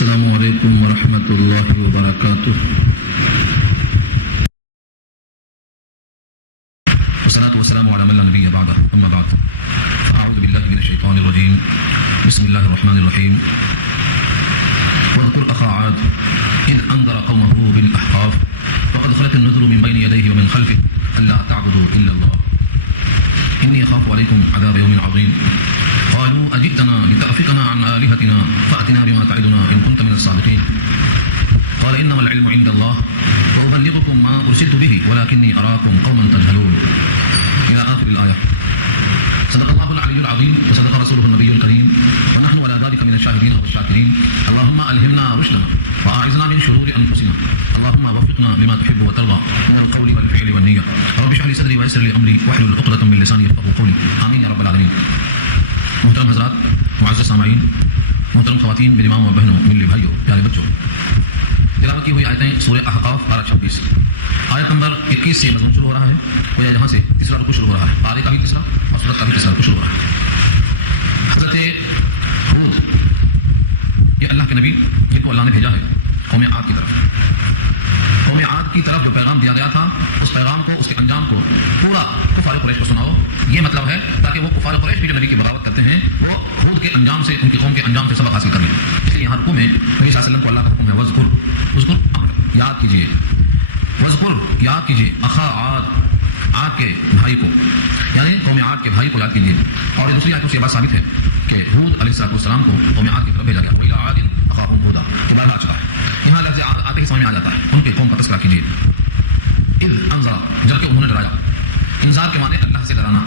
السلام علیکم ورحمۃ اللہ وبرکاتہ۔ والصلاة والسلام على من لا نبي بعده، أما بعد فأعوذ بالله من الشيطان الرجيم، بسم الله الرحمن الرحيم۔ واذكر أخا عاد إذ أنذر قومه بالأحقاف وقد خلت النذر من بين يديه ومن خلفه ألا تعبدوا إلا الله إني أخاف عليكم عذاب يوم عظيم قالوا أجئتنا لتأفكنا عن آلهتنا فأتنا بما تعدنا إن كنت من الصادقين قال إنما العلم عند الله وأبلغكم ما أرسلت به ولكني أراكم قوما تجهلون إلى آخر الآية۔ صدق الله العلي العظيم وصدق رسوله النبي الكريم ونحن على ذلك من الشاهدين والشاكرين۔ اللهم ألهمنا رشدنا وأعذنا من شرور أنفسنا، اللهم وفقنا لما تحب وترضى من القول والفعل والنية، رب اشرح لي صدري ويسر لي أمري واحلل عقدة من لساني يفقهوا قولي، آمين يا رب العالمين۔ محترم حضرات، معزز سامعین، محترم خواتین، میری ماں و بہنوں، ملی بھائیوں، پیارے بچوں، تلاوت کی ہوئی آیتیں سورہ احقاف پارہ 26 آیت نمبر 21 سے مضمون شروع ہو رہا ہے۔ گویا یہاں سے تیسرا رکوع شروع ہو رہا ہے، پارے کا بھی تیسرا اور سورت کا بھی تیسرا رکوع شروع ہو رہا ہے۔ حضرت ہود یہ اللہ کے نبی جن کو اللہ نے بھیجا ہے قوم عاد کی طرف، قوم عاد کی طرف جو پیغام دیا گیا تھا اس پیغام کو، اس کے انجام کو پورا کفار قریش کو سناؤ، یہ مطلب ہے تاکہ وہ کفار قریش بھی جو نبی کی بغاوت کرتے ہیں وہ ہود کے انجام سے، ان کی قوم کے انجام سے سبق حاصل کر لیں۔ اس لیے یہاں رکوع میں نبی صلی اللہ علیہ وسلم کو اللہ کا حکم ہے وذکر، اذکر امر، یاد کیجیے، وذکر یاد کیجیے، اخا عاد، عاد کے بھائی کو، یعنی قوم عاد کے بھائی کو یاد کیجیے۔ اور دوسری آیتوں سے یہ بات ثابت ہے کہ ہود علیہ السلام کو قوم عاد کی طرف بھیجا گیا، وَإِلَىٰ عَادٍ أَخَاهُمْ هُودًا، یہ بڑا آ چکا ہے۔ یہاں لفظ عاد آتے ہی سمجھ میں آ جاتا ہے، ان کی قوم کا تذکرہ کیجیے۔ اذ انذر، جبکہ انہوں نے ڈرایا، انذار کے معنی اللہ سے ڈرانا،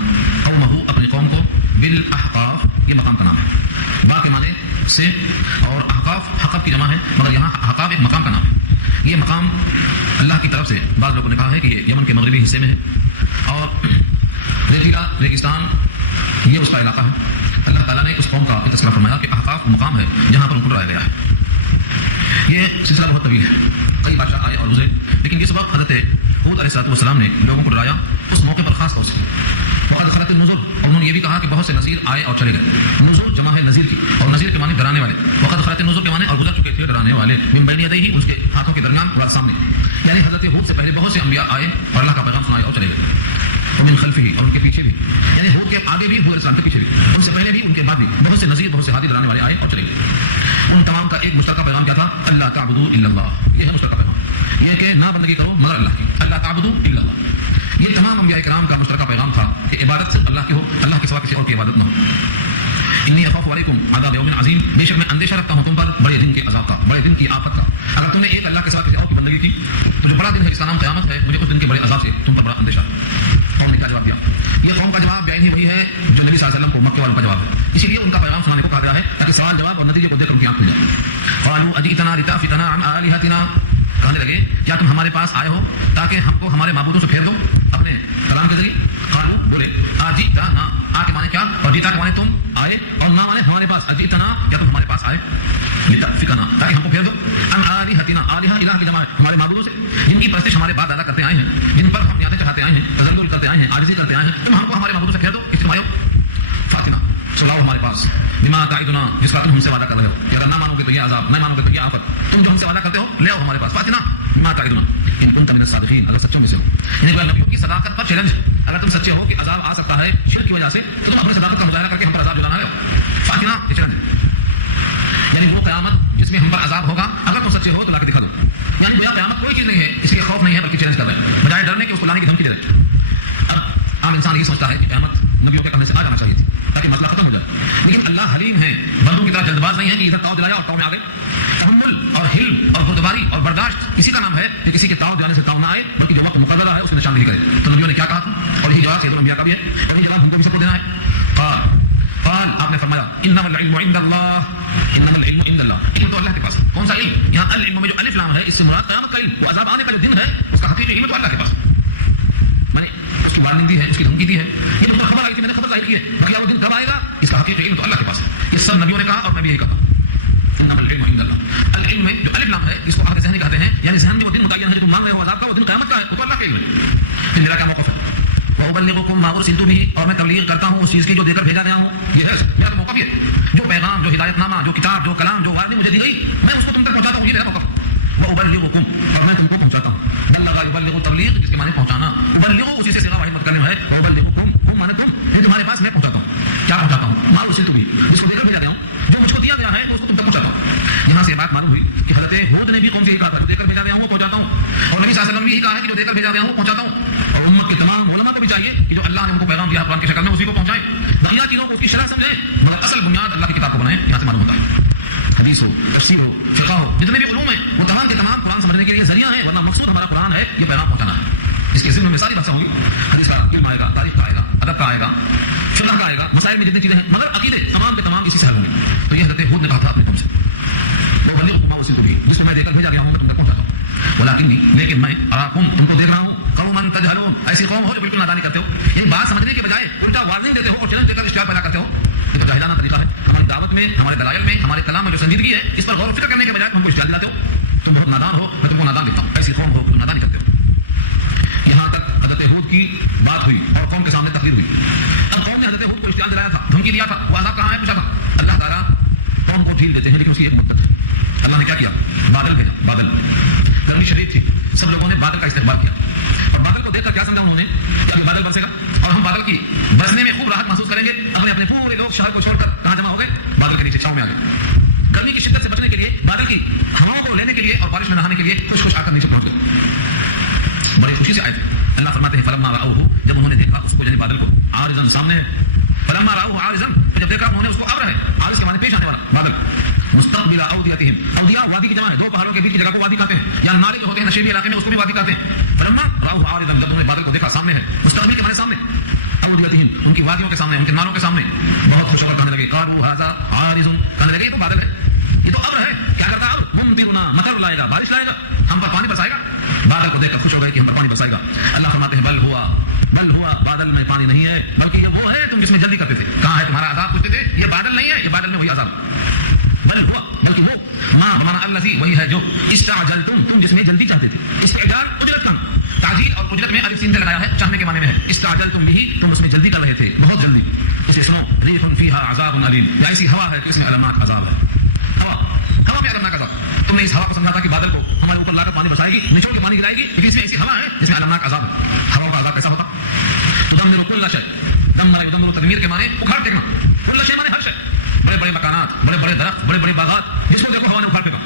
قومہ اپنی قوم کو، بالاحقاف یہ مقام کا نام ہے، با کے معنی سے، اور احقاف حقب کی جمع ہے، مگر یہاں احقاف ایک مقام کا نام ہے۔ یہ مقام اللہ کی طرف سے بعض لوگوں نے کہا ہے کہ یہ یمن کے مغربی حصے میں ہے اور ریتیلا ریگستان یہ اس کا علاقہ ہے۔ اللہ تعالیٰ نے اس قوم کا تذکرہ فرمایا کہ احقاف وہ مقام ہے جہاں پر ان کو ڈرایا گیا ہے۔ یہ سلسلہ بہت طویل ہے، کئی بادشاہ آئے اور گزرے، لیکن یہ سبق حضرت ہود علیہ السلام نے لوگوں کو ڈرایا اس موقع پر خاص طور سے۔ وقد خلت النذر، اور انہوں نے یہ بھی کہا کہ بہت سے نذیر آئے اور چلے گئے۔ نذر جمع ہے نذیر کی، اور نذیر کے معنی ڈرانے والے۔ وقد خلت النذر کے معنی اور گزر چکے تھے ڈرانے والے، من بین یدیہ اس کے ہاتھوں کے درمیان اور سامنے، یعنی حضرت ہود سے پہلے بہت سے انبیاء آئے اور اللہ کا پیغام سنایا اور چلے گئے۔ ومن خلفہ، اور ان کے پیچھے بھی، یعنی ہود کے آگے بھی، ہود علیہ السلام کے پیچھے بھی، ان سے پہلے بھی ان کے بعد بھی بہت سے نذیر، بہت سے ہادی ڈرانے والے آئے اور چلے گئے۔ ان تمام کا ایک مشترکہ پیغام کیا تھا؟ اللہ تعبدوا الا اللہ، یہ ہے مشترکہ پیغام، یہ کہ نہ بندگی کرو مگر اللہ کی، اللہ تعبدوا الا اللہ۔ یہ تمام انبیاء کرام کا مشترکہ پیغام تھا کہ عبادت صرف اللہ کی ہو، اللہ کے سوا کسی اور کی عبادت نہ ہو۔ انی اخاف علیکم عذاب یوم عظیم، بے شک میں اندیشہ رکھتا ہوں تم پر بڑے دن کے عذاب کا، بڑے دن کی آفت کا۔ اگر تم نے ایک اللہ کے سوا کسی اور کی بندگی کی تو جو بڑا دن ہے اس کا نام قیامت ہے، مجھے اس دن کے بڑے عذاب سے تم پر بڑا اندیشہ ہے۔ قوم نے کیا جواب دیا؟ یہ قوم کا جواب بیان ہی وہی ہے جو نبی صلی اللہ علیہ وسلم کو مکے والوں کا جواب ہے، اسی لیے ان کا پیغام سنانے کو کہا گیا ہے تاکہ سوال جواب اور نتیجے کو دیکھ کر ان کی آنکھ کھل جائے۔ قالوا اجئتنا لتأفكنا عن آلهتنا، کہنے لگے کیا تم ہمارے پاس آئے ہو تاکہ ہم کو ہمارے معبودوں سے پھیر دو اپنے کلام کے ذریعے؟ قالوا بولے اجئتنا، آ کے معنی کیا اور جیتا کے معنی تم آئے، اور نہ معنی ہمارے پاس، اجئتنا کیا تم ہمارے پاس آئے، لتأفكنا تاکہ ہم کو پھیر دو، عن آلهتنا، آلهہ الہ کی جمع ہے ہمارے معبودوں سے جن کی پرستش ہمارے باپ دادا کرتے آئے ہیں، جن پر ہم یادیں چڑھاتے آئے ہیں، تذلل کرتے آئے ہیں، عاجزی کرتے آئے ہیں، تم ہم کو ہمارے معبودوں سے پھیر دو، اس لیے آئے فاتنا سلاؤ ہمارے پاس، بما تعدنا جس کا تم ہم سے وعدہ کر رہے ہو کہ اگر نہ مانو گے تو یہ عذاب، نہ مانو گے تو یہ آفت، تم جو ہم سے وعدہ کرتے ہو لے آؤ ہمارے پاس، فاتنا بما تعدنا ان کنت من الصادقین، اگر سچوں میں سے ہو۔ یعنی کہ نبیوں کی صداقت پر چیلنج، اگر تم سچے ہو کہ عذاب آ سکتا ہے شرک کی وجہ سے تو تم اپنی صداقت کا مظاہرہ کر کے ہم پر عذاب دلانا لے آؤ، فاتنا یہ چیلنج، یعنی وہ قیامت جس میں ہم پر عذاب ہوگا اگر تم سچے ہو تو لا کے دکھا دو۔ یعنی گویا قیامت کوئی چیز نہیں ہے، اس لیے خوف نہیں ہے بلکہ چیلنج کر رہے ہیں، بجائے ڈرنے کے اس کو لانے کی دھمکی دے رہے ہیں۔ اب عام انسان یہ سوچتا ہے کہ قیامت نبیوں کے کہنے سے آ جانا چاہیے تھی تاکہ مسئلہ ختم ہو جائے، لیکن اللہ حلیم ہے، بندوں کی طرح جلد باز نہیں ہے کہ ادھر تاؤ دلایا اور تاؤ میں آ گئے۔ تحمل اور حلم اور بردباری اور برداشت کسی کا نام ہے کہ کسی کے تاؤ دلانے سے تاؤ نہ آئے بلکہ جو وقت مقررہ ہے اس میں نشاندہی کرے۔ تو نبیوں نے کیا کہا تھا اور یہی جواب سید الانبیاء کا بھی ہے اور یہی جواب ہم کو بھی سب کو دینا ہے۔ قال آپ نے فرمایا انما العلم عند اللہ، انما العلم عند اللہ، علم تو اللہ کے پاس۔ کون سا علم؟ یہاں العلم میں جو الف لام ہے اس سے مراد قیامت کا علم، وہ عذاب آنے کا جو دن ہے اس کا حقیقی علم تو اللہ کے پاس، میں نے اس کی وارننگ دی ہے، اس کی دھمکی دی ہے، یہ تو خبر آئی تھی میں نے خبر ظاہر کی ہے، باقی وہ دن کب آئے گا اس کا حقیقی علم تو اللہ کے پاس ہے۔ یہ سب نبیوں نے کہا اور میں بھی یہی کہا، انما العلم عند اللہ۔ العلم میں جو الف لام ہے اس کو عہد ذہنی کہتے ہیں، یعنی ذہن میں وہ دن متعین ہے جو تم مان رہے ہو عذاب کا، وہ دن قیامت کا ہے، وہ تو اللہ کا علم ہے۔ پھر میرا کیا موقف ہے؟ وأبلغكم ما أرسلت به، اور میں تبلیغ کرتا ہوں اس چیز کی جو دے کر بھیجا گیا ہوں. یہ ہے میرا موقع بھی ہے. جو پیغام، جو ہدایت نامہ، جو کتاب، جو کلام، جو وعدے مجھے دی گئی، میں اس کو تم تک پہنچاتا ہوں. یہ میرا موقع. وأبلغكم، اور میں تم کو پہنچاتا ہوں. بلغ یبلغ، تبلیغ جس کے معنی پہنچانا. ابلغ اسی سے صیغہ واحد متکلم ہے. وأبلغكم ہم معنی تم، میں تمہارے پاس میں پہنچاتا ہوں. کیا پہنچاتا ہوں؟ ما ارسلت به، جس کو دے کر بھیجا گیا ہوں، جو مجھ کو دیا گیا ہے اس کو تم تک پہنچاتا ہوں. یہاں سے یہ بات معلوم ہوئی کہ حضرت ہود نے بھی قوم سے یہ کہا تھا، جو دے کر بھیجا گیا ہوں وہ پہنچاتا ہوں. اور نبی صلی اللہ علیہ وسلم نے بھی کہا ہے کہ جو دے کر بھیجا گیا ہوں وہ پہنچاتا ہوں. اور امت کے تمام علماء کو بھی چاہیے کہ جو اللہ نے ان کو پیغام دیا قرآن کی شکل میں اسی کو پہنچائیں. بقیہ چیزوں کو اس کی شرح سمجھیں، مگر اصل بنیاد اللہ کی کتاب کو بنائیں. یہاں سے معلوم ہوتا ہے حدیث ہو، تفسیر ہو، فقہ ہو، جتنے بھی علوم ہیں وہ تمام کے تمام قرآن سمجھنے کے لیے ذریعہ ہیں، ورنہ مقصود ہمارا قرآن ہے یہ پیغام پہنچانا ہے. اس کے ذمہ میں ساری باتیں ہوں گی. حدیث کا علم آئے گا، تاریخ کا آئے گا، ادب کا آئے گا، فقہ کا آئے گا، مسائل میں جتنی چیزیں ہیں، مگر عقیدے تمام کے تمام اسی سے حل ہوں گی. تو یہ حضرت ہود نے کہا تھا اپنے قوم سے، وہ بلغ ما ارسلت به، جس کو میں دے کر بھیجا گیا ہوں میں تم تک پہنچاتا ہوں. ولکنی، لیکن میں اراکم، تم کو دیکھ رہا ہوں، قوما تجہلون، ایسی قوم ہو جو بالکل نادانی کرتے ہو. یعنی بات سمجھنے کے بجائے الٹا وارننگ دیتے ہو اور چیلنج دے کر اشتعال پیدا کرتے ہو. یہ تو جاہلانہ طریقہ ہے. ہماری دعوت میں، ہمارے دلائل میں، ہمارے کلام میں جو سنجیدگی ہے اس پر غور و فکر کرنے کے بجائے ہم کو اشتعال دلاتے ہو. تم بہت نادان ہو، میں تم کو نادان دیکھتا ہوں. ایسی قوم ہو جو نادانی کرتے ہو. یہاں تک حضرت ہود کی بات ہوئی اور قوم کے سامنے تقریر ہوئی. اب قوم نے حضرت ہود کو اشتعال دلایا تھا، دھمکی دیا تھا. وہ عذاب کہاں ہے پوچھا تھا. اللہ تعالیٰ قوم کو ڈھیل دیتے ہیں لیکن اس کی ایک مدت ہے. اللہ نے کیا کیا؟ بادل بھیجا. بادل، گرمی شدید تھی، سب لوگوں نے بادل کا استقبال کیا. اور بادل کو دیکھ کر کیا سمجھا انہوں نے کہ بادل برسے گا اور ہم بادل کی برسنے میں خوب راحت محسوس کریں گے. اپنے اپنے پورے لوگ شہر کو چھوڑ کر کہاں جمع ہو گئے؟ بادل کے نیچے چھاؤں میں آ گئے. گرمی کی شدت سے بچنے کے لیے، بادل کی ہواؤں کو لینے کے لیے اور بارش میں نہانے کے لیے خوش خوش آ کر نیچے پہنچ گئے. بڑی خوشی سے آئے تھے. اللہ فرماتے ہیں فلما رأوه، جب انہوں نے دیکھا اس کو، یعنی بادل کو، عارضا سامنے ہے. فلما رأوه عارضا، جب دیکھا انہوں نے اس کو، ابر ہے، عارض کے معنی پیش آنے والا، بادل. مستقبل اودیتہم، اودیہ وادی کی جمع ہے، دو پہاڑوں کے بیچ کی جگہ کو وادی کہتے ہیں، یا نالے جو ہوتے ہیں نشیبی علاقے میں اس کو بھی وادی کہتے ہیں. فلما رأوه عارضا، جب انہوں نے بادل کو دیکھا سامنے ہے، مستقبل کے معنی سامنے، اودیتہم ان کی وادیوں کے سامنے، ان کے نالوں کے سامنے، بہت خوش ہو کر کہنے لگے قالوا ھذا عارض، کہنے لگے یہ تو بادل ہے، یہ تو ابر ہے. کیا کرتا ہے اب؟ ممطرنا، مطر لائے گا، بارش لائے گا، ہم پر پانی برسائے گا. بادل کو دیکھ کر خوش ہو گئے کہ ہم پر پانی برسائے گا. اللہ فرماتے ہیں بل ہوا، بادل میں پانی نہیں ہے، بلکہ یہ وہ ہے تم جس میں جلدی کرتے تھے. کہاں ہے تمہارا عذاب؟ پوچھتے تھے. یہ بادل نہیں ہے، یہ بادل میں وہی عذاب. بل ہوا، بلکہ وہ، ما بمانا الذی، وہی ہے جو استعجلتم، تم جس میں جلدی چاہتے تھے. استعجال اجرت کا، تعجیل اور اجرت میں الف سین سے لگایا ہے، چاہنے کے معنی میں ہے. استعجلتم بھی، تم اس میں جلدی کر رہے تھے، بہت جلدی. اسے سنو، ریح فیہا عذاب علیم، یا ایسی ہوا ہے کہ اس میں المناک عذاب ہے. ہوا میں المناک عذاب. تم نے اس ہوا کو سمجھا تھا کہ بادل کو ہمارے اوپر لا کر پانی برسائے گی، نچوڑ کے پانی گرائے گی، لیکن اس میں ایسی ہوا ہے جس میں المناک عذاب ہے. ہوا کا عذاب کیسا ہوتا؟ تدمر کل شیء، دمر یدمر، تدمیر کے معنی اکھاڑ پھینکنا. کل شیء معنی ہر شیء، بڑے بڑے مکانات، بڑے بڑے درخت، بڑے بڑے باغات، جس کو دیکھو ہوا نے اکھاڑ پھینکا.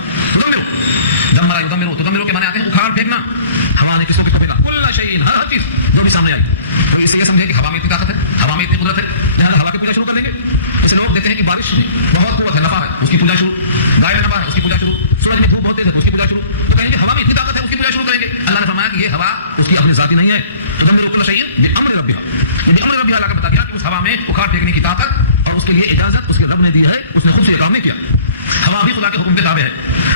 دمر یدمر، تدمر کے معنی آتے ہیں اکھاڑ پھینکنا. ہوا نے کس کو پھینکا؟ کل شیء، ہر چیز جو بھی سامنے آئی. تو اس لیے سمجھے کہ ہوا میں اتنی طاقت ہے، ہوا میں اتنی قدرت ہے، لہٰذا ہوا کی پوجا شروع کر دیں گے. ایسے لوگ دیکھتے ہیں کہ بارش میں بہت قوت ہے، نفع ہے، اس کی پوجا شروع. گائے میں نفع ہے، اس کی پوجا شروع. سورج میں دھوپ ہوتے تھے تو اس کی پوجا شروع. تو کہیں گے ہوا میں اتنی طاقت ہے، اس کی پوجا شروع کریں گے. اللہ نے فرمایا کہ یہ ہوا اس کی اپنی ذاتی نہیں ہے. تدمر کل شیء بامر ربها، یعنی امر ربها اللہ کا بتا دیا کہ اس ہوا میں اکھاڑ پھینکنے کی طاقت اور اس کے لیے اجازت اس کے رب نے دی ہے. اس نے خود سے یہ کام نہیں کیا. ہوا بھی خدا کے حکم کے تابع ہے.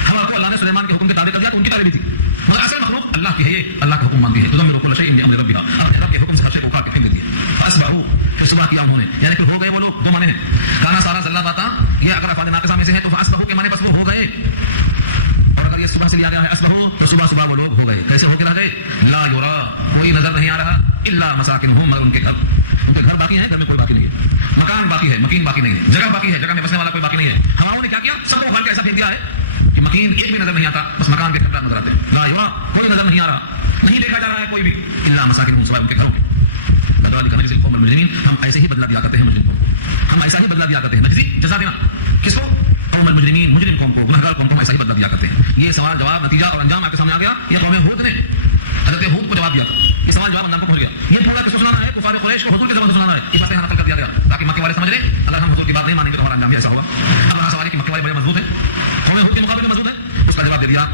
ہوا کو اللہ نے سلیمان کے حکم کے تابع کر دیا تو ان کی تابع نہیں تھی، مگر اصل مخلوق اللہ کی ہے، یہ اللہ کا حکم مانتی ہے. تدمر کل شیء بامر ربها، اپنے رب کے حکم سے ہر شے کو اکھاڑ کے پھینک دیتی ہے. فاصبحوا، پھر صبح کیا انہوں نے، یعنی کہ ہو گئے وہ لوگ. دو معنی ہیں، کانا سارا زلہ باتا، یہ اگر افعال ناقصہ میں سے ہے تو فاصبحوا کے معنی بس وہ ہو گئے. اور اگر یہ صبح سے لیا گیا ہے اصبحوا تو صبح وہ لوگ ہو گئے. کیسے ہو کے رہ گئے؟ لا یرا، کوئی نظر نہیں آ رہا، الا مساکنہم، مگر ان کے گھر باقی ہیں، گھر میں کوئی باقی نہیں ہے. مکان باقی ہے، مکین باقی نہیں ہے. جگہ باقی ہے، جگہ میں بسنے والا کوئی باقی نہیں ہے. ہواؤں نے کیا کیا؟ سب کو اکھاڑ کے ایسا پھینک دیا ہے کہ مکین ایک بھی نظر نہیں آتا، بس مکان کے کپڑا نظر آتے ہیں. لا یرا، کوئی نظر نہیں آ رہا، نہیں دیکھا جا رہا ہے کوئی بھی. الا مساکنہم، سوائے ان کے گھروں کے. قوم المجرمین، ہم ایسے ہی بدلا دیا کرتے ہیں مجرم کو، ہم ایسا ہی بدلا دیا کرتے ہیں. نجزی، جزا دینا کس کو؟ قوم المجرمین، مجرم قوم کو، گنہگار قوم کو ہم ایسا ہی بدلا دیا کرتے ہیں. یہ سوال جواب نتیجہ اور انجام آپ کے سامنے آ گیا. یہ قوم ہود نے حضرت ہود کو جواب دیا تھا. یہ سوال جواب انجام کو پہنچ گیا. یہ پورا کس کو سنانا ہے؟ کفار قریش کو حضور کے زبان سے سنانا ہے. اس بات یہاں نقل کر دیا گیا تاکہ مکے والے سمجھ لیں اگر ہم حضور کی بات نہیں مانیں گے تو ہمارا انجام ایسا ہوگا. اب ہمارا سوال ہے کہ مکے والے بڑے مضبوط ہیں، قوم ہود کے مقابلے میں مضبوط ہیں. اس کا جواب دے دیا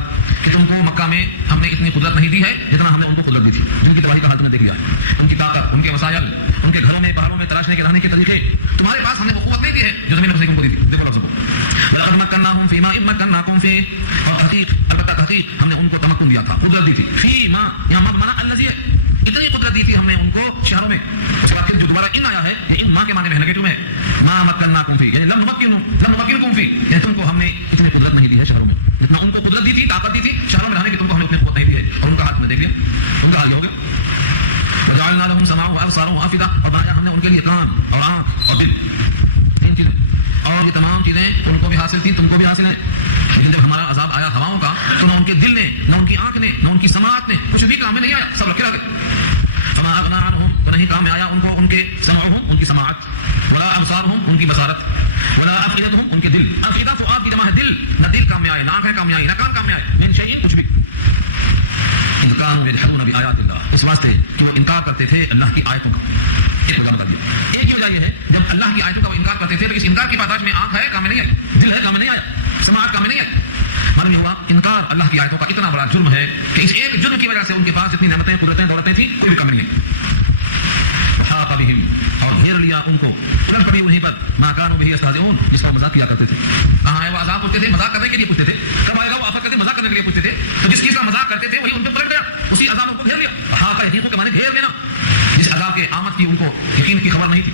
کہ تم کو مکہ میں ہم نے اتنی قدرت نہیں دی ہے جتنا ہم نے ان کو قدرت دی تھی. جن کی تباہی کا حال تم نے دیکھ لیا ہے، ان کی طاقت، ان کے وسائل، ان کے گھروں میں پہاڑوں میں تراشنے کے رہنے کے طریقے. تمہارے پاس ہم نے وہ قوت نہیں دی ہے جو زمین میں کو دی تھی. دیکھو لفظ کو، وَلَقَدْ مَكَّنَّاهُمْ فِي مَا مَكَّنَّاكُمْ فِيهِ، اور البتہ تحقیق ہم نے ان کو تمکن دیا تھا، قدرت دی تھی. فی ما، یہاں مانا الذی، اتنی قدرت دی تھی ہم نے ان کو شہروں میں. اس کے بعد جو دوبارہ ان آیا ہے یہ ان ماں کے معنی میں نیگیٹو میں، ما مکناکم فی، یعنی لم نمکنکم فی، یعنی تم کو ہم نے اتنی قدرت نہیں دی ہے شہروں میں جتنا ان کو قدرت دی تھی، طاقت دی تھی شہروں میں رہنے کی. تم کو ہم نے اتنی قوت نہیں دی ہے. اور ان کا حال تم نے دیکھ لیا، ان کا حال یہ ہو گیا. وجعلنا لهم سمعا وابصارا وافئدہ، اور بنایا ہم نے ان کے لیے کان اور آنکھ اور دل، تین چیزیں، اور یہ تمام چیزیں ان کو بھی حاصل تھیں، تم کو بھی حاصل ہیں. لیکن جب ہمارا عذاب آیا ہواؤں کا تو نہ ان کے دل نے، نہ ان کی آنکھ نے، نہ ان کی سماعت نے کچھ بھی کام میں نہیں آیا، سب رکھے رہ گئے. فما اغنى عنهم، تو نہیں کام میں آیا ان کو ان کے سمعهم، ان کی سماعت، ولا ابصارهم، ان کی بصارت، ولا افئدتهم، ان کے دل. افئدہ تو آپ کی جمع ہے دل، نہ دل کام میں آئے، نہ آنکھیں کام میں آئی، نہ کان کام میں آئے، من شيء کچھ بھی. ان كانوا يجحدون بآيات الله، اس واسطے کہ وہ انکار کرتے تھے اللہ کی آیتوں کا. ایک وجہ بتا دیا، ایک ہی وجہ یہ ہے جب اللہ کی آیتوں کا وہ انکار کرتے تھے تو اس انکار کی پاداش میں آنکھ ہے کام میں نہیں آئی، دل ہے کام میں نہیں آیا، سماعت کام میں نہیں آئی. معلوم یہ ہوا انکار اللہ کی آیتوں کا اتنا بڑا جرم ہے کہ اس ایک جرم کی وجہ سے ان کے پاس جتنی نعمتیں، قدرتیں، دولتیں تھیں کوئی بھی کم نہیں ہے. حاق بہم، اور گھیر لیا ان کو، پھر پڑی انہیں پر ما كانوا به يستهزئون، جس کا مذاق کیا کرتے تھے. کہاں ہے وہ عذاب پوچھتے تھے، مذاق کرنے کے لیے پوچھتے تھے. کب آئے گا وہ آفت کرتے، مذاق کرنے کے لیے پوچھتے تھے. تو جس چیز کا مذاق کرتے تھے وہی ان پہ پلٹ گیا، اسی عذاب ان کو گھیر لیا. حاق یقین کے معنی گھیر لینا، جس عذاب کے آمد کی ان کو یقین کی خبر نہیں تھی،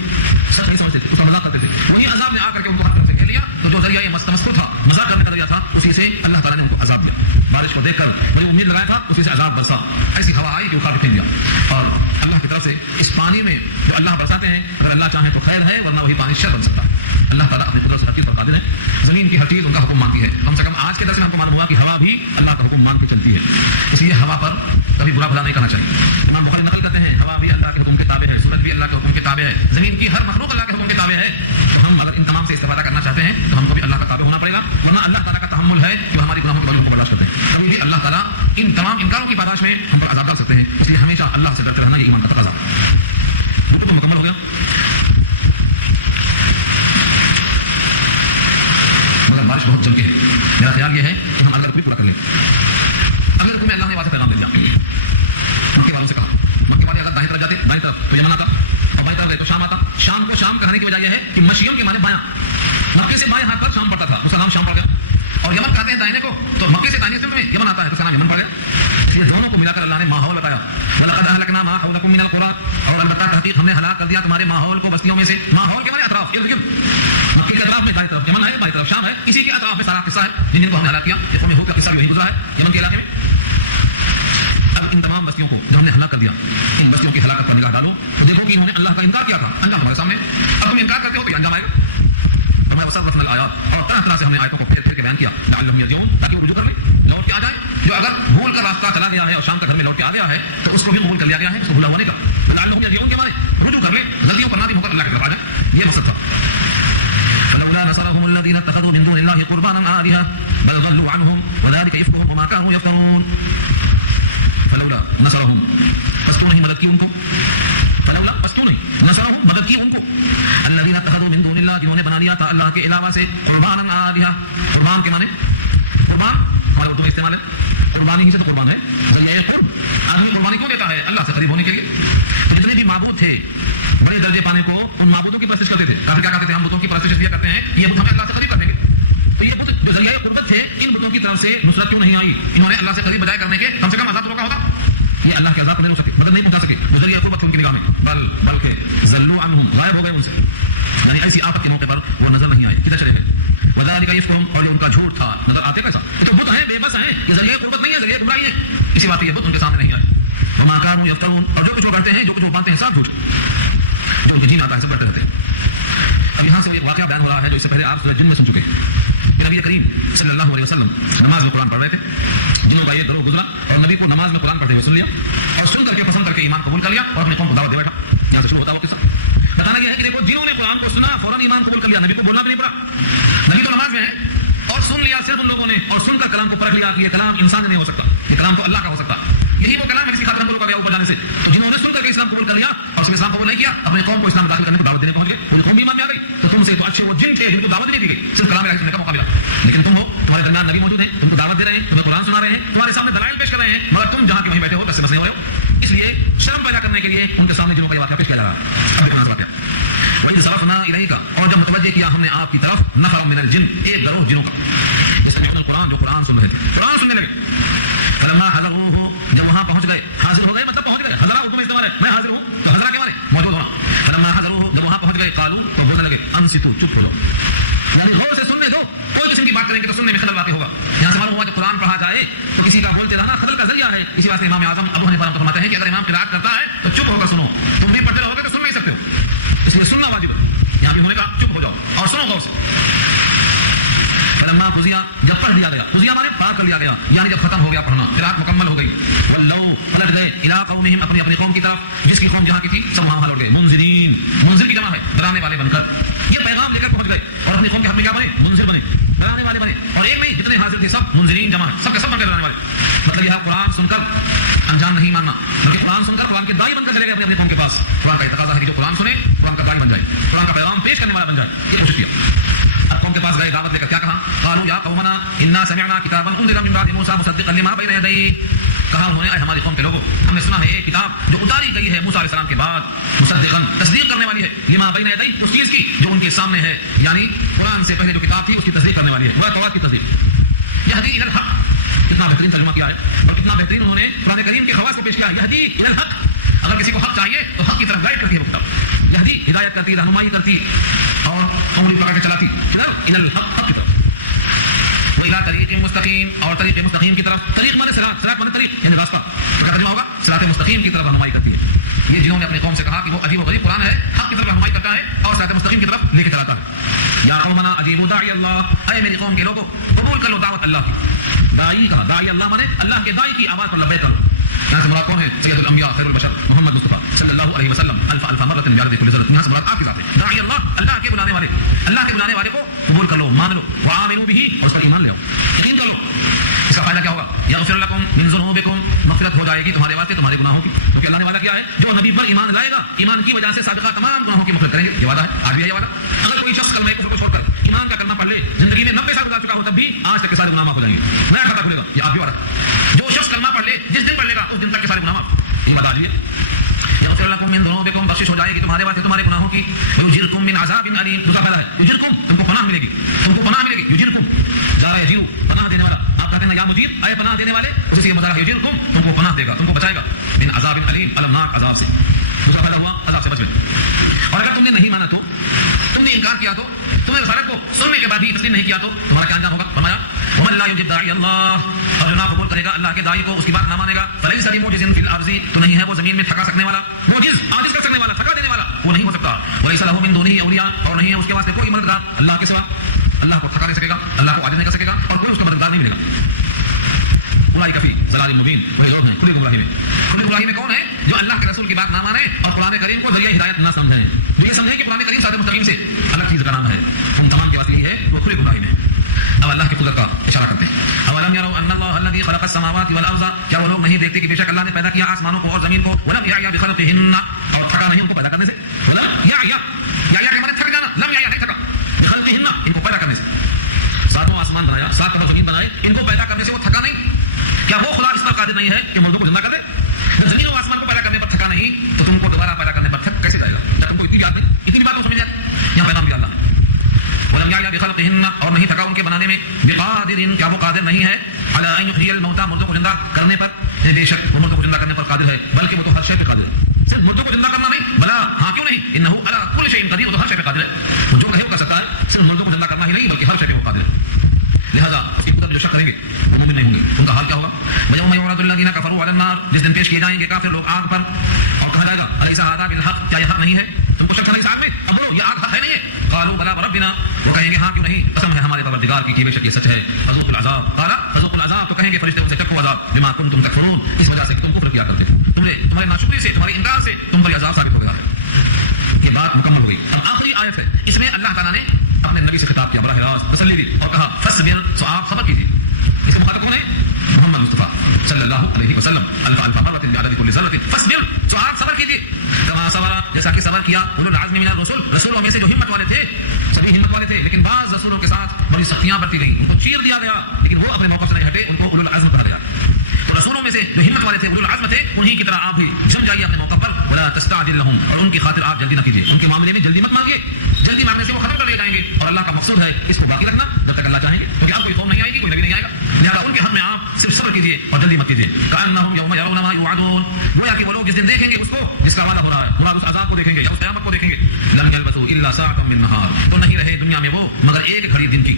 سب نہیں سمجھتے تھے، اس کا مذاق کرتے تھے، وہی عذاب نے آ کر کے ان کو ہر طرف سے گھیر لیا. تو جو ذریعہ یہ تمسخر تھا، مذاق کرنے کا ذریعہ تھا، اسی سے اللہ تعالیٰ نے ان کو عذاب دیا. بارش کو دیکھ کر بڑی امید لگایا تھا، اسی سے عذاب برسا. ایسی ہوا آئی کہ اٹھا کے پھینک دیا. اور اللہ کی طرف سے اس پانی میں جو اللہ برساتے ہیں، اگر اللہ چاہے تو خیر ہے، ورنہ وہی پانی شر بن سکتا ہے. اللہ تعالیٰ اپنی قدرت سے ہر چیز پر قادر ہے. زمین کی ہر چیز ان کا حکم مانتی ہے. کم سے کم آج کے درس میں ہم کو معلوم ہوا کہ ہوا بھی اللہ کا حکم مان کے چلتی ہے، اس لیے ہوا پر کبھی برا بھلا نہیں کرنا چاہیے. امام بخاری نقل کرتے ہیں ہوا بھی اللہ کے حکم کے تابع ہے، سورج بھی اللہ کے حکم کے تابع ہے، زمین کی ہر مخلوق اللہ کے حکم کے تابع ہے. تو ہم اگر ان تمام سے استفادہ کرنا چاہتے ہیں تو ہم کو بھی اللہ کا تابع ہونا پڑے گا، ورنہ اللہ تعالیٰ کا تحمل ہے جو ہماری گناہوں کے بارے میں برداشت کرتے ہیں. کبھی بھی اللہ تعالیٰ ان تمام انکاروں کی پاداش میں ہم پر عذاب ڈال سکتے ہیں، اس لیے ہمیشہ اللہ سے ڈرتے رہنا یہ ایمان کا تقاضا. تو مکمل ہو گیا، مگر بارش بہت جم کے ہے. میرا خیال یہ ہے کہ ہم اگر بھی پورا کر لیں. اگر تمہیں اللہ نے واضح پیغام دے دیا، مکے والوں سے کہا، مکے والے اگر دائیں طرف جاتے، دائیں طرف تو یمن آتا، اور بائیں طرف گئے تو شام آتا. شام کو شام کہنے کی وجہ یہ ہے کہ مشیوں کے معنی بایاں، مکے سے بائیں ہاتھ پر شام پڑتا تھا، اس کا نام شام پڑ گیا. اور یمن کہتے ہیں دائنے کو، تو مکے سے دائنے سمت میں یمن آتا ہے تو اس کا نام یمن پڑ گیا. یہ دونوں کو ملا کر اللہ نے ماحول بتایا. وَلَقَدْ أَهْلَكْنَا مَا حَوْلَكُم مِّنَ الْقُرَىٰ، اور البتہ تحقیق ہم نے ہلاک کر دیا تمہارے ماحول کو بستیوں میں سے. ماحول کے معنی اطراف، ارد گرد. مکے کے اطراف میں دائیں طرف یمن ہے، بائیں طرف شام ہے، اسی کے اطراف میں سارا قصہ ہے جن کو ہم نے ہلاک کیا. یہ قوم ہود کا قصہ بھی یہی گزرا ہے یمن کے علاقے میں. اب ان تمام بستیوں کو جب ہم نے ہلاک کر دیا، ان بستیوں کی ہلاکت پر نگاہ ڈالو تو دیکھو کہ انہوں نے اللہ کا انکار کیا تھا. انجام ہمارے سامنے. اب تم انکار کرتے ہو تو یہ انجام آئے گا. ہمارے وصرفنا الآیات، اور طرح طرح سے ہم نے آیتوں کو پھیر پھیر کے بیان کیا، لعلہم یرجعون، تاکہ وہ رجوع کر لیں، لوٹ کے آ جائیں. جو اگر بھول کر راستہ چلا گیا ہے اور شام کا گھر میں لوٹ کے آ گیا ہے تو اس کو بھی قبول کر لیا گیا ہے، اس کو بھولا ہوا نہیں تھا. لعلہم یرجعون کے معنی رجوع کر لیں، غلطیوں پر نادم ہو کر اللہ کی طرف آ جائیں، یہ مقصد تھا. فلولا نصرهم الذين اتخذوا من دون الله قربانا آلهة بل ضلوا عنهم وذلك إفكهم وما كانوا يفترون. فلولا نصرهم، پس تو نہیں مدد کی ان کو. فلولا، پس تو نہیں نصرهم، مدد کی ان کو. الذين اتخذوا من دون الله، جنہوں نے بنا لیا تھا اللہ کے علاوہ سے قربانا آلهة. قربان کے معنی قربان ہمارے اردو میں استعمال ہے، قربانی ہی سے تو قربان ہے. ذریعہ قرب، آدمی قربانی کیوں دیتا ہے؟ اللہ سے قریب ہونے کے لیے. تو جتنے بھی معبود تھے بڑے درجے پانے کو ان معبودوں کی پرستش کرتے تھے. کافر کیا کرتے تھے؟ ہم بتوں کی پرستش اس لیے کرتے ہیں یہ بت ہمیں اللہ سے قریب کر دیں گے. تو یہ بت جو ذریعہ قربت تھے، ان بتوں کی طرف سے نصرت کیوں نہیں آئی؟ انہوں نے اللہ سے قریب بجائے کرنے کے کم سے کم عذاب روکا ہوتا. یہ اللہ کے عذاب کو نہیں روک سکے، مدد نہیں پہنچا سکے. وہ ذریعہ قربت تھے ان کی نگاہ میں، بلکہ ذلوا عنہم، غائب ہو گئے ان سے. یعنی ایسی آفت کے موقع پر وہ نظر نہیں آئے، کدھر چلے گئے. وذلک یفکہم، اور یہ ان کا جھوٹ تھا. نظر آتے کیسا؟ یہ تو بت ہیں، بے بس ہیں، یہ ذریعہ قربت نہیں ہے، ذریعہ گمراہی ہے. اسی بات یہ بت ان کے سامنے نہیں آئے. وما كانوا يفترون، اور جو کچھ وہ کرتے ہیں، جو کچھ وہ مانتے ہیں، سب جھوٹ جو ان کے جین آتا ہے سب کرتے رہتے ہیں. اب یہاں سے ایک واقعہ بیان ہو رہا ہے جو اس سے پہلے آپ سورہ جن میں سن چکے ہیں کہ نبی کریم صلی اللہ علیہ وسلم نماز میں قرآن پڑھ رہے تھے. جنوں کا یہ درو گزرا اور نبی کو نماز میں قرآن پڑھتے ہوئے سن لیا اور سن کر کے پسند کر کے ایمان قبول کر لیا اور اپنی قوم کو دعوت دے بیٹھا. یہاں سے شروع ہوتا ہے وہ قصہ. بتانا یہ ہے کہ دیکھو جنہوں نے قرآن کو سنا فوراً ایمان قبول کر لیا، نبی کو بولنا بھی نہیں پڑا. نبی تو نماز میں ہے اور سن لیا صرف ان لوگوں نے، اور سن کر کلام کو پرکھ لیا کہ یہ کلام انسان نہیں ہو سکتا، یہ کلام تو اللہ کا ہو سکتا. یہی وہ کلام ہے جس کی خاطر ہم کو روکا گیا اوپر جانے سے. تو جنہوں نے سن کر کے اسلام قبول کر لیا اور اسلام قبول نہیں کیا، اپنے قوم کو اسلام داخل کرنے کو دعوت دینے پہنچ گئے، ان قوم ایمان میں آ گئی. تو تم سے تو اچھے وہ جن تھے جن کو دعوت نہیں دی گئی، صرف کلام الہی سننے کا موقع ملا. لیکن تم ہو، تمہارے درمیان نبی موجود ہیں، تم کو دعوت دے رہے ہیں، تمہیں قرآن سنا رہے ہیں، تمہارے سامنے دلائل پیش کر رہے ہیں، مگر تم جہاں کے وہیں بیٹھے ہو بس نہیں ہو رہے ہو. اس لیے شرم پیدا کرنے کے لیے ان کے سامنے جنوں کا یہ واقعہ پیش کیا جا رہا ہے. اب واقعہ وَإِذْ صَرَفْنَا إِلَيْكَ، اور جب متوجہ کیا ہم نے آپ کی طرف نفر من الجن، ایک گروہ جنوں کا، یستمعون القرآن، جو قرآن سن رہے تھے، قرآن سننے لگے. فلما حضروه، جب وہاں پہنچ گئے، حاضر ہو گئے مطلب پہنچ گئے. حضرہ اردو میں استعمال ہے، میں حاضر ہوں، تو حضرہ کے معنی موجود ہونا. فلما حضروه، جب وہاں پہنچ گئے، قالوا، تو بولنے لگے انصتوا، چپ ہو جاؤ، یعنی غور سے سننے دو. کوئی قسم کی بات کریں گے تو سننے میں خلل واقع ہوگا. یہاں سے معلوم ہوا کہ قرآن پڑھا جائے تو کسی کا بولتے رہنا خلل کا ذریعہ ہے. اسی واسطے امام اعظم ابو حنیفہ فرماتے ہیں کہ اگر امام قرات کرتا ہے تو چپ ہو کر سنو. تم بھی پڑھتے رہو گے تو سن نہیں سکتے ہو, اس لیے سننا واجب ہے. یہاں بھی انہوں نے کہا چپ ہو جاؤ اور سنو غور سے. فلما قضی, جب پڑھ لیا گیا, قضی مانے پار کر لیا گیا, یعنی جب ختم ہو گیا پڑھنا, قرات مکمل ہو گئی. ولو, پلٹ گئے, الی قومہم, اپنی اپنی قوم کی طرف, جس کی قوم جہاں کی تھی سب وہاں لوٹ گئے. منذرین, منذر کی جمع ہے ڈرانے والے بن کر, یہ پیغام لے کر پہنچ گئے اور اپنی قوم کے حق میں کیا بنے, منذر بنے, ڈرانے والے بنے. اور ایک نہیں, جتنے حاضر تھے سب منذرین جمع ہے, سب کے سب بن کر ڈرانے والے. مطلب یہ قرآن سن کر انجان نہیں ماننا, بلکہ قرآن سن کر قرآن کے داعی بن کر چلے گئے اپنی قوم کے پاس. قرآن کا تقاضا ہے کہ جو قرآن سنے قرآن کا داعی بن جائے, قرآن کا پیغام پیش کرنے والا بن جائے. یہ کوشش کیا. اب قوم کے پاس گئے, دعوت لے کر کیا کہا, قالوا یا قومنا انا سمعنا کتابا انزل من بعد موسى مصدقا لما بين يديه. کہا انہوں نے, اے ہماری قوم کے لوگوں, ہم نے سنا ہے ایک کتاب جو اتاری گئی ہے موسیٰ علیہ السلام کے بعد, مصدقا, تصدیق کرنے والی ہے, لما بین یدیہ, اس چیز کی جو ان کے سامنے ہے, یعنی قرآن سے پہلے جو کتاب تھی اس کی تصدیق کرنے والی ہے, وہ توراۃ کی تصدیق. یہدی الی الحق, کتنا بہترین ترجمہ کیا ہے اور کتنا بہترین انہوں نے قرآن کریم کے خواص کو پیش کیا. یہدی الی الحق, اگر کسی کو حق چاہیے تو حق کی طرف گائیڈ کرتی ہے وہ کتاب. یہدی, ہدایت کرتی, رہنمائی کرتی اور انگلی پکڑ کے چلاتی الی الحق, حق کی طرف. وإلى طریق مستقیم, اور طریق مستقیم کی طرف. طریق مانے صراط, صراط مانے طریق یعنی راستہ. کیا ترجمہ ہوگا, صراط مستقیم کی طرف رہنمائی کرتی ہے. یہ جنہوں نے اپنی قوم سے کہا کہ وہ عجیب و غریب قرآن ہے, حق کی طرف رہنمائی کرتا ہے اور صراط مستقیم کی طرف لے کے چلاتا ہے. یا قومنا اجیبوا داعی اللہ, اے میری قوم کے لوگوں قبول کر لو دعوت اللہ کی. داعی کہا, داعی اللہ مانے اللہ کے داعی کی آواز پر لبیک کرو. یہاں سے مراد کون ہے, سید الانبیاء خیر البشر محمد مصطفیٰ صلی اللہ علیہ وسلم, الف الف مرۃ بعدد کل ذرۃ. یہاں سے مراد آپ کی ذات ہے. داعی اللہ, اللہ کے بلانے والے, اللہ کے بلانے والے کو قبول کر لو, مان لو. وآمنوا به, اور اس پر ایمان لے آؤ, یقین کر لو. اس کا فائدہ کیا ہوگا, یغفر لکم من ذنوبکم, مغفرت ہو جائے گی تمہارے واسطے تمہارے گناہوں کی. کیونکہ اللہ نے وعدہ کیا ہے, جو نبی پر ایمان لائے گا ایمان کی وجہ سے سابقہ تمام گناہوں کی مغفرت کریں گے. یہ وعدہ ہے, آج بھی ہے یہ وعدہ. اگر کوئی شخص کلمہ کفر کو چھوڑ کر ایمان کا کلمہ پڑھ لے, زندگی میں 90 سال گزار چکا ہو تب بھی آج تک کے سارے گناہ معاف ہو جائیں گے, نیا کھاتا کھلے گا. یہ آپ بھی وعدہ. جو شخص کلمہ پڑھ لے, جس دن پڑھ لے گا اس دن تک کے سارے گناہ معاف. یہ وعدہ ہے. یغفر لکم من ذنوبکم, بخشش ہو جائے گی تمہارے واسطے تمہارے گناہوں کی. ویجرکم من عذاب علیم, دوسرا پہلا ہے یجرکم, تم کو پناہ ملے گی, تم کو پناہ ملے گی. یجرکم, جارا یجیرو, پناہ دینے والا. آپ کہتے ہیں یا مجیر, اے پناہ دینے والے, اسی سے مدارہ یجرکم, تم کو پناہ دے گا, تم کو بچائے گا. من عذاب علیم, المناک عذاب سے. دوسرا پہلا ہوا عذاب سے بچ گئے. اور اگر تم نے نہیں مانا تو, تم نے انکار کیا تو, تم نے رسالت کو سننے کے بعد بھی تسلیم نہیں کیا تو تمہارا کیا انجام ہوگا. فرمایا ومن لا یجب داعی اللہ, اور جو نہ قبول کرے گا اللہ کے داعی کو, اس کی بات نہ مانے گا, فلیس بمعجز فی الارض, تو نہیں ہے وہ زمین میں تھکا سکنے والا, معجز عاجز کر سکنے والا, تھکا دینے والا, وہ نہیں ہو سکتا. ولیس لہ من دونہ اولیاء, اور نہیں ہے اس کے واسطے کوئی مددگار اللہ کے سوا. اللہ کو تھکا نہیں سکے گا, اللہ کو عاجز نہیں کر سکے گا, اور کوئی اس کا مددگار نہیں ملے گا. اولئک فی ضلال مبین, وہی لوگ ہیں کھلی گمراہی میں. کھلی گمراہی میں کون ہے, جو اللہ کے رسول کی بات نہ مانے اور قرآن کریم کو ذریعہ ہدایت نہ سمجھیں. جو یہ سمجھیں کہ قرآن کریم صراط مستقیم سے الگ چیز کا نام ہے, تم تمام کی بات یہ ہے وہ کھلی گمراہی میں. اب اللہ کی قدرت کا اشارہ کرتے ہیں. اولم یروا ان اللہ الذی خلق السماوات والارض, کیا وہ لوگ نہیں دیکھتے کہ بے شک اللہ نے پیدا کیا آسمانوں کو اور زمین کو, ولم یعی بخلقہن, اور تھکا نہیں ان کو پیدا کرنے سے. ولم یعی, یعی کے معنی تھک جانا, لم یعی نہیں تھکا, بخلقہن, ان کو پیدا کرنے سے. ساتوں آسمان بنایا, سات طرف زمین بنائے, ان کو پیدا کرنے سے وہ تھکا نہیں. کیا وہ خدا اس پر قادر نہیں ہے کہ مردوں کو زندہ کر دے؟ زمین و آسمان کو پیدا کرنے پر تھکا نہیں تو تم کو دوبارہ پیدا کرنے پر تھک کیسے جائے گا, جب تم کو اتنی یاد نہیں, اتنی بات کو سمجھ جائے. یہاں پیغام دیا اللہ نے, ولم یعی بخلقہن, اور نہیں تھکا ان کے بنانے میں, بقادر, کیا وہ قادر نہیں ہے, علی ان یحیی الموتى, مردوں کو زندہ کرنے پر. بے شک وہ مردوں کو زندہ کرنے پر قادر ہے, بلکہ وہ تو ہر شے پہ قادر ہے. صرف مردوں کو زندہ کرنا نہیں, بلا ہاں کیوں نہیں, انہ علی کل شیء قدیر, وہ تو ہر شے پہ قادر ہے. وہ جو کہے وہ کر سکتا ہے, صرف مردوں کو زندہ کرنا ہی نہیں بلکہ ہر شے پہ وہ قادر ہے. لہذا اس کی قدرت جو شک کریں گے وہ مومن نہیں ہوں گے, ان کا حال کیا ہوگا. وَيَوْمَ يُعْرَضُ الَّذِينَ كَفَرُوا عَلَى النَّارِ, جس دن پیش کیے جائیں گے کافر لوگ آگ پر, اور کہا جائے گا أَلَيْسَ هَذَا بِالْحَقِّ, کیا یہ حق نہیں ہے, تم کو شک ہے اس آگ میں, اب بولو یہ آگ حق ہے نہیں ہے. قالوا بلا وربنا, وہ کہیں گے ہاں کیوں نہیں, قسم ہے ہمارے پروردگار کی کہ بے شک یہ سچ ہے. فذوقوا العذاب, قال فذوقوا العذاب, تو کہیں گے فرشتے ان سے چکھو عذاب, بما کنتم تکفرون, اس وجہ سے کہ تم کفر کیا کرتے تھے, تمہارے ناشکری سے, تمہارے انکار سے تم پر عذاب ثابت ہو گیا ہے. یہ بات مکمل ہو گئی. اب آخری آیت ہے, اس میں اللہ تعالیٰ نے اپنے نبی سے خطاب کیا, براہ راست تسلی دی اور کہا فاصبر, تو آپ صبر کیجیے. اس کے مخاطب کون ہے, محمد مصطفیٰ صلی اللہ علیہ وسلم. الف الف مرۃ بعدد کل ذرۃ, فاصبر, تو آپ صبر کیجیے. کما صبر, جیسا کہ صبر کیا اولو العزم من الرسل, رسولوں میں سے جو ہمت والے تھے, سبھی ہمت والے تھے, لیکن بعض رسولوں کے ساتھ بڑی سختیاں برتی گئیں, ان کو چیر دیا گیا, لیکن وہ اپنے موقف سے نہیں ہٹے, ان کو اولو العزم کہا گیا. تو رسولوں میں سے جو ہمت والے تھے, اولو العزم تھے, انہی کی طرح آپ بھی جم جائیے اپنے موقع پر. ولا تستعجل لهم, اور ان کی خاطر آپ جلدی نہ کیجیے, ان کے معاملے میں جلدی مت مانگیے, جلدی مانگنے سے وہ ختم کر لیے جائیں گے. اور اللہ کا مقصود ہے اس کو باقی رکھنا جب تک اللہ چاہیں گے, کیونکہ آپ کوئی قوم نہیں آئے گی, کوئی نبی نہیں آئے گا, لہٰذا ان کے حق میں آپ صرف صبر کیجیے اور جلدی مت کیجیے. کأنہم یوم یرون ما یوعدون, گویا کہ وہ لوگ جس دن دیکھیں گے اس کو جس کا وعدہ ہو رہا ہے, مراد اس عذاب کو دیکھیں گے یا اس قیامت کو دیکھیں گے. لم یلبثوا الا ساعۃ من نہار, تو نہیں رہے دنیا میں وہ مگر ایک گھڑی دن کی.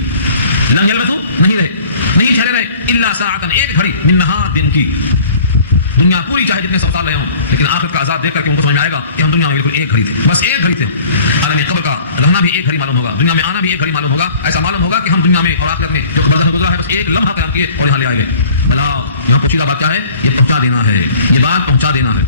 لم یلبثوا, نہیں رہے, نہیں ٹھہرے رہے, الا ساعۃ, ایک گھڑی, من نہار, دن کی. دنیا پوری چاہے جتنے 100 سال رہے ہوں، لیکن آخرت کا عذاب دیکھ کر کے ان کو سمجھ میں آئے گا کہ ہم دنیا میں بالکل ایک گھڑی تھے، بس ایک گھڑی تھے. عالم قبر کا رہنا بھی ایک گھڑی معلوم ہوگا، دنیا میں آنا بھی ایک گھڑی معلوم ہوگا. ایسا معلوم ہوگا کہ ہم دنیا میں اور آخرت میں جو برزخ گزرا ہے بس ایک لمحہ قیام کیے اور یہاں لے آئے گئے. بلا یہاں پوچھیدہ بات کیا ہے؟ یہ پہنچا دینا ہے، یہ بات پہنچا دینا ہے.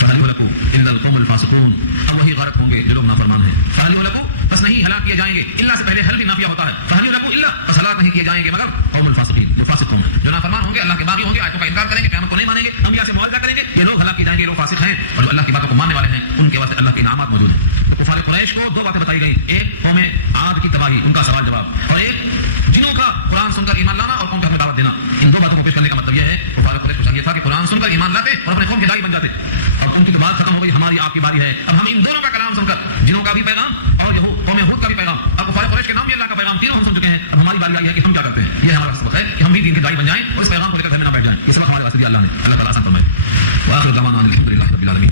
فَهَلْ يُهْلَكُ إِلَّا الْقَوْمُ الْفَاسِقُونَ. اب وہی غرق ہوں گے جو لوگ نافرمان ہیں. فَهَلْ يُهْلَكُ بس نہیں ہلاک کیے جائیں گے، الا سے پہلے حل بھی نافیہ ہوتا ہے. فَهَلْ يُهْلَكُ الا بس ہلاک نہیں کیے جائیں گے مگر قوم الفاسقین، جو فاسق قوم جو نافرمان ہوں گے، اللہ کے باغی ہوں گے، آیتوں کا انکار کریں گے، قیامت کو نہیں مانیں گے، انبیاء سے معاہدہ کریں گے. یہ لوگ ہلاک کیے جائیں گے، لوگ فاسق ہیں. اور جو اللہ کی باتوں کو ماننے والے ہیں ان کے واسطے اللہ کے انعامات موجود ہیں. تو کفار قریش کو دو باتیں بتائی گئی، ایک قوم عاد کی تباہی، ان کا سوال جواب، اور ایک جنوں کا قرآن سن کر ایمان لانا اور قوم کو دعوت دینا. ان دو باتوں کو پیش کرنے کا مطلب یہ ہے کفار قریش کو چاہیے تھا کہ قرآن سن کر ایمان لاتے اور اپنے قوم کے داعی بن جاتے. اور ان کی تو بات ختم ہو گئی، ہماری آپ کی باری ہے. اب ہم ان دونوں کا کلام سن کر جنوں کا بھی پیغام اور قوم ہود کا بھی پیغام، اب کفار قریش کے نام بھی اللہ کا پیغام، تینوں ہم سن چکے ہیں. اب ہماری باری آئی ہے کہ ہم کیا کرتے ہیں. یہ ہمارا سبق ہے کہ ہم بھی دین کے داعی بن جائیں اور اس پیغام کو لے کر گھر میں نہ بیٹھ جائیں. یہ سبق ہمارے واسطے اللہ نے اللہ تعالیٰ آسان فرمائے. وآخر دعوانا الحمد للہ رب العالمین.